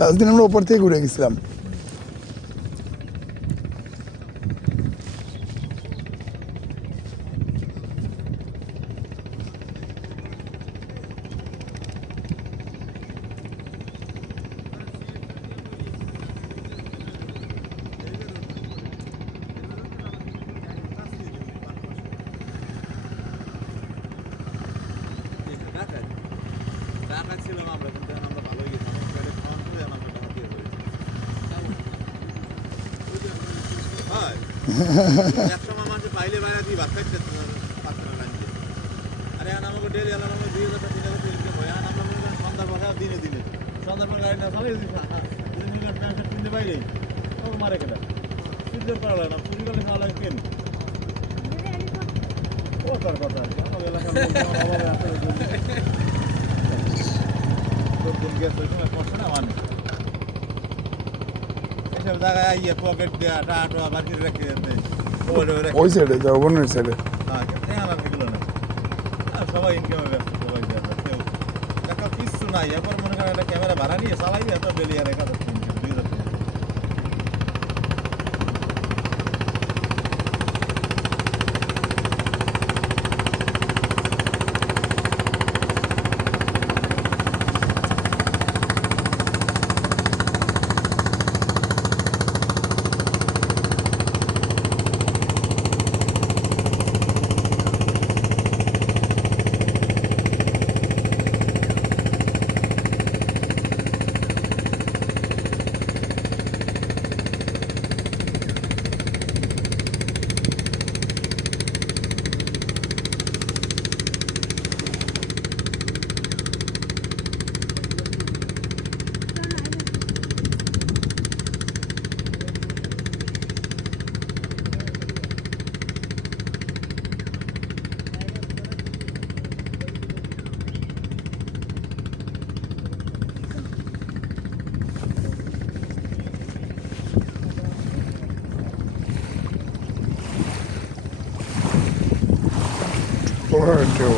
Last দিন আমরা ওপর থেকে ঘুরে গেছিলাম। ওই সাইডে যাও, বনের সাইডে। সবাই ইনকামে ব্যস্ত, সবাই কেউ দেখা কিছু নাই। এরপর মনে করেন একটা ক্যামেরা ভাড়া নিয়ে চালাই এত ডেলি আর 1,000 2,000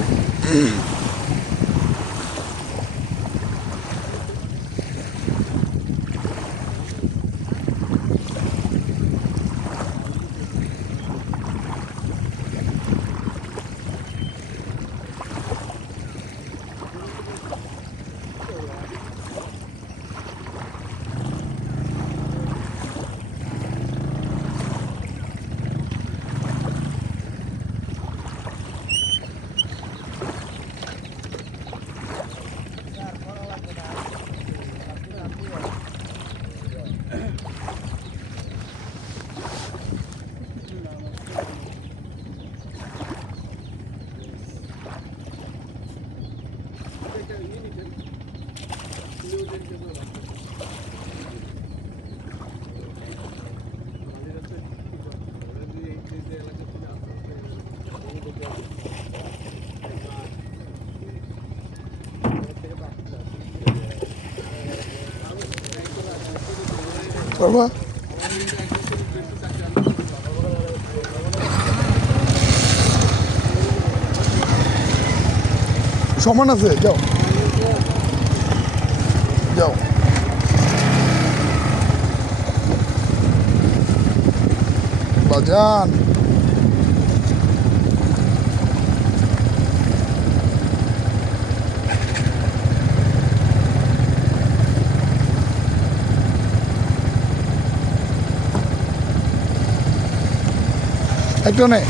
বাবা সমান আছে, যাও যাও। বাজান একটু নে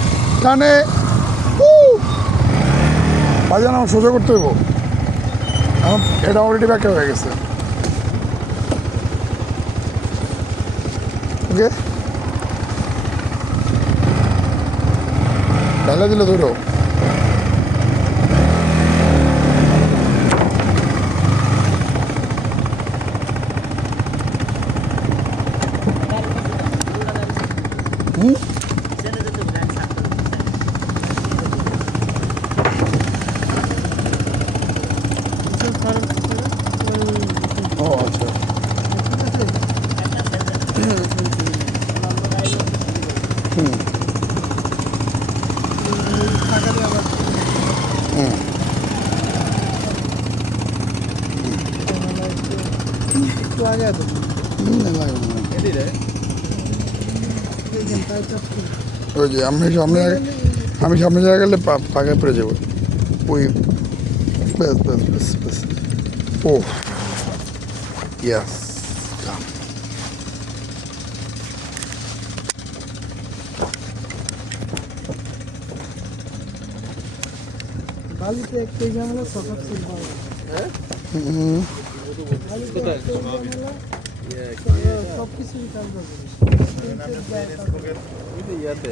টানে, বাজান আমার সোজা করতে হইব, আমার এটা অলরেডি ব্যাখ্যা হয়ে গেছে। ওকে ঢালা দিলে ধরো। ও আচ্ছা হুম লাগে তো লাগবে না। এটি রে এইখানটায় চাপ করে ওই যে আমি সামনে জায়গা গেলে পাকায় পড়ে যাবো ওই ব্যাস ব্যাস ব্যাস ব্যাস ও ইয়াস বালিতে একটাই ঝামেলা সকাল ছিল বালিতে একটাই ঝামেলা সব কিছুই কাজ করে ইয়াতে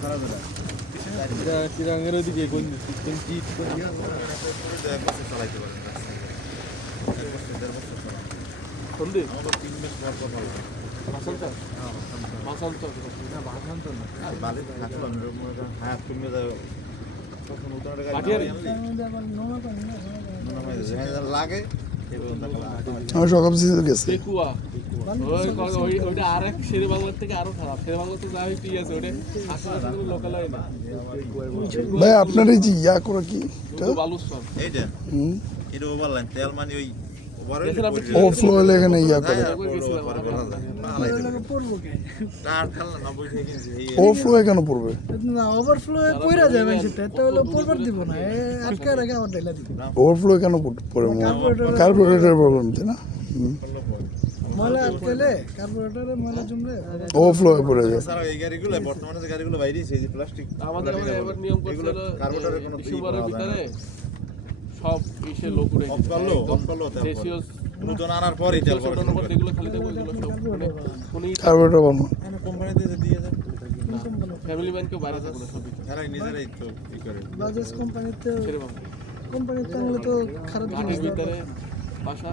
খারাপ না চিরাঙ্গের ওইদিকে কোন জিত চালাইতে পারেন সন্দীপ আমাদের 3 মাস পর কথা হবে ভাষান্তর ভাষান্তর বালি থাকলো হ্যাঁ তুমি যাও তখন উদাহরণ কাটিয়ারি? আবার নোনা পানি না লাগে এবং আমার সকাল গেছে পেকুয়া ওইটা আর এক শেরে বাংলার থেকে আরো খারাপ শেরে বাংলা তো যা হয় ঠিক আছে ওটা আসলে লোকাল হয় না ভাই আপনার এই যে ইয়া করে কি এটা বালুচর এইটা হুম এটা ওভারলাইন তেল মানে ওই দেখেন আপনি ওভারফ্লো হলে এখানে ইয়া করে পড়বো কে ওভারফ্লো কেন পড়বে না ওভারফ্লো পইরা যাবে সেটা এটা হলো পড়বার দিব না আজকে আগে আমার ঢেলা দিব ওভারফ্লো কেন পড়ে কার্বোরেটর প্রবলেম তাই না ময়লা আটকেলে কার্বোরেটরে ময়লা জমলে ওভারফ্লো হয়ে পড়ে যায় এই গাড়িগুলো বর্তমানে যে গাড়িগুলো বাইরে সেই যে প্লাস্টিক আমাদের এবার নিয়ম করছিল কার্বোরেটরের কোনো ডিসেম্বরের ভিতরে সব ইসে লোক উড়ে অফ করলো দেশীয় নতুন আনার পরই তেল ছোট নম্বর যেগুলো খালি থাকবে ওইগুলো সব উনি কার্বোরেটর বানো কোম্পানিতে যে দিয়ে দেন ফ্যামিলি ব্যাংকেও বাইরে থাকবে সব তারা নিজেরাই তো ই করে বাজাজ কোম্পানিতে ছেড়ে বাংলা কোম্পানিতে আনলে তো খারাপ ঘাটের জিনিস ভিতরে বাসা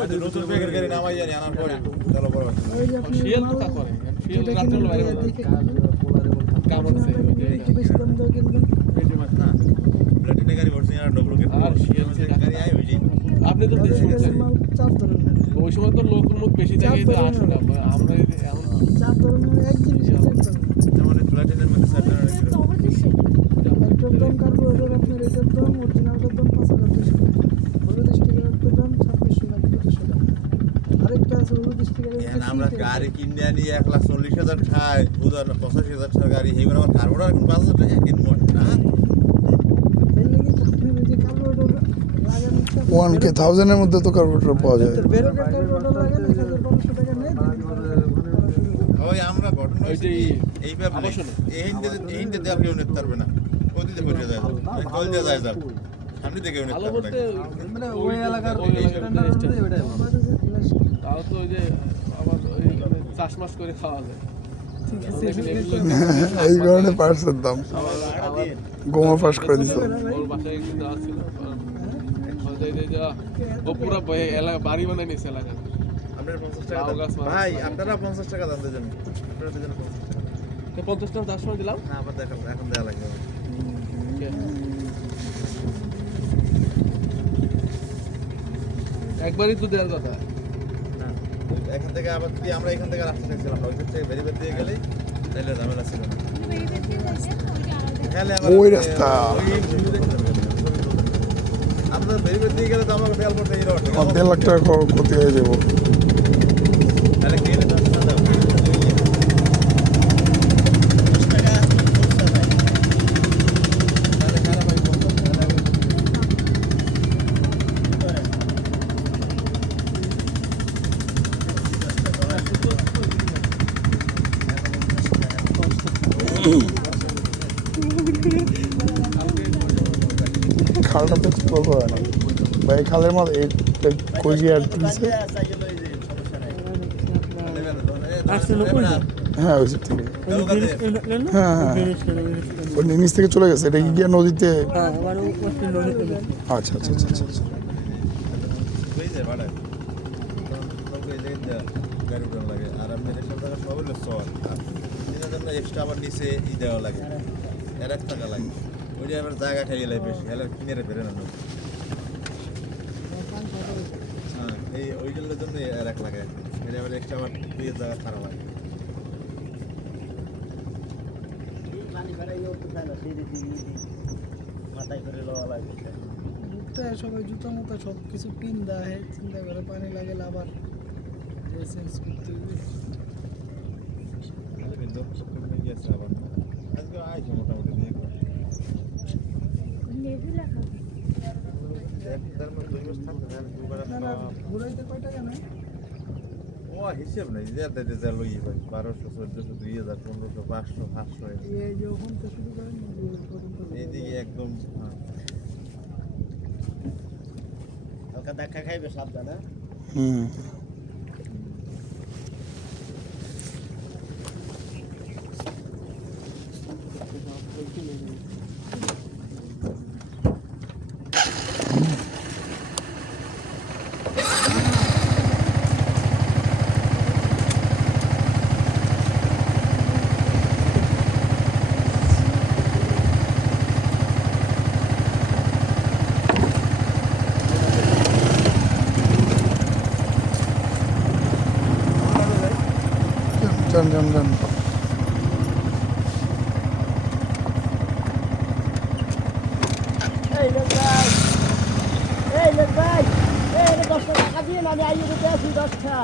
ওই যে নতুন প্যাকেট গাড়ি নামাই জানি আনার পরে চলো বড় ওই যে আপনি শিয়াল তো তা করে শিয়াল যেটা রাত্রে কিনবেন বাইরে দেখে কামড় আছে একটু বেশি দাম দাও কিনবেন না প্লাটিনা গাড়ি ভরছি আর ডবল গেট আর শিয়াল গাড়ি আই হইজি আপনি তো শুনছেন মাল চার ধরনের ওই সময় তো লোক মুখ বেশি থাকে তো আসে না আমরা এমন চার ধরনের এক জিনিস চার ধরনের যেমন প্লাটিনার মধ্যে সাইডটা একটার দাম কার্বোরেটর আপনার এটার দাম অরিজিনালটার দাম 5,200 হলুদ স্টিকারের দাম 26,200 টাকা আরেকটা আছে হলুদ স্টিকারের এখন আমরা গাড়ি কিনে আনি 1,40,000 টাকায় উদাহরণ 85,000 টাকার গাড়ি এইবার আমার কার্বোরেটর এখন 5,000 টাকা কিনবো না এর লাগি তো আপনি ওই যে কার্বোরেটর লাগানো 1K 1000-এর মধ্যে তো কার্বোরেটর পাওয়া যায় বেরোকের কার্বোরেটর লাগান 1,500 টাকা নেই ওই আমরা ঘটনা ওই যে এই ব্যাপারে আবাসনে। এই হিন্দে দেওয়ার কেউ নিতে পারবে না ওদিকে হয়ে যায় কল দিয়ে যায় যার সামনে থেকে কেউ নিতে ভালো পারবে বলতে না মানে ওই এলাকার তাও তো ওই যে আবার ওই চাষবাস করে খাওয়া যায় ঠিক আছে এই কারণে পার্সের দাম আবার গোমা ফাঁস করে দিছে ওর বাসায় একদিন দেওয়া ছিল ও পুরো এলাকা বাড়ি বানাই নিয়েছে এলাকা আপনার 50 টাকা লাউ গাছ দাম। মারা। ভাই আপনারা 50 টাকা দাম দেন আপনারা দেন 50 টাকা 50 টাকা 10 সময় দিলাম না আবার দেখেন এখন দেয়া লাগবে একবারই তো দেওয়ার কথা না এখান থেকে আবার যদি আমরা এখান থেকে রাস্তা দেখছিলাম ওই থেকে বেরিয়ে দিয়ে গেলেই তাহলে ঝামেলা ছিল না তাহলে আবার ওই রাস্তা। আপনার বেরিয়ে দিয়ে গেলে তো আমাকে তেল পড়তে এই রোড 1.5 লাখ টাকা ক্ষতি হয়ে যাবো তাহলে গেলে তো না দাও তাহলে খারাপ হয় খালটা তো এক্সপ্লোর করা না ভাই খালের মধ্যে এই কই গিয়ে আর তুলছে হ্যাঁ ওই থেকে হ্যাঁ হ্যাঁ ওই নিচ থেকে চলে গেছে এটা কি গিয়ে নদীতে আচ্ছা আচ্ছা আচ্ছা আচ্ছা আচ্ছা হয়ে যায় ভাড়া তখন এই জায়গায় গাড়ি উঠানো লাগে আর আপনি রেশন টাকা সব হলো চল এটার জন্য এক্সট্রা আবার নিচে দেওয়া লাগে 1 টাকা লাগে ওই যে আবার জায়গা খাইয়ে লাগে বেশি হেলে কিনে ফেরে না হ্যাঁ এই ওইগুলোর জন্য 1 লাগে এটা আবার এক্সট্রা আবার 2 জায়গা খারাপ লাগে পানি ভরাই তো তাহলে সেই দিদি মাথায় করে লওয়া লাগে তো সবাই জুতা মতো সব কিছু পিন দেয় চিন্তা করে পানি লাগে আবার চেঞ্জ করতে হবে কিন্তু কমে গেছে আবার আজকে আইছে মোটামুটি দিয়ে তার মধ্যে 2 মাস থাকতে না দুবার না না ঘুরাইতে কয় টাকা নেয় ও হিসেব নাই যে দিতে যা লই ভাই 1200 1400 2000 1500 500 700 এই যখন তো শুরু করেন এইদিকে একদম হালকা ধাক্কা খাইবে সাবধানে হুম যান যান যান এই লোক ভাই এই লোক ভাই এই 10 টাকা দিয়ে আমি আইয়ে দিতে আছি 10 টাকা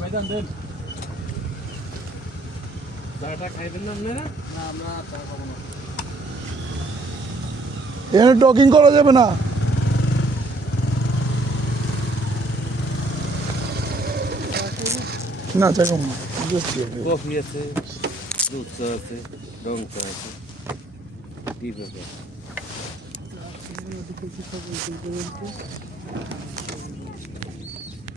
ভাইজান দেন চাটা খাইবেন না আপনারা না আমরা চা খাবো না এখানে টকিং করা যাবে না না চা খাবো না বুঝছি কফি আছে দুধ চা আছে রং চা আছে টি ব্যাপার দেখেছি খবর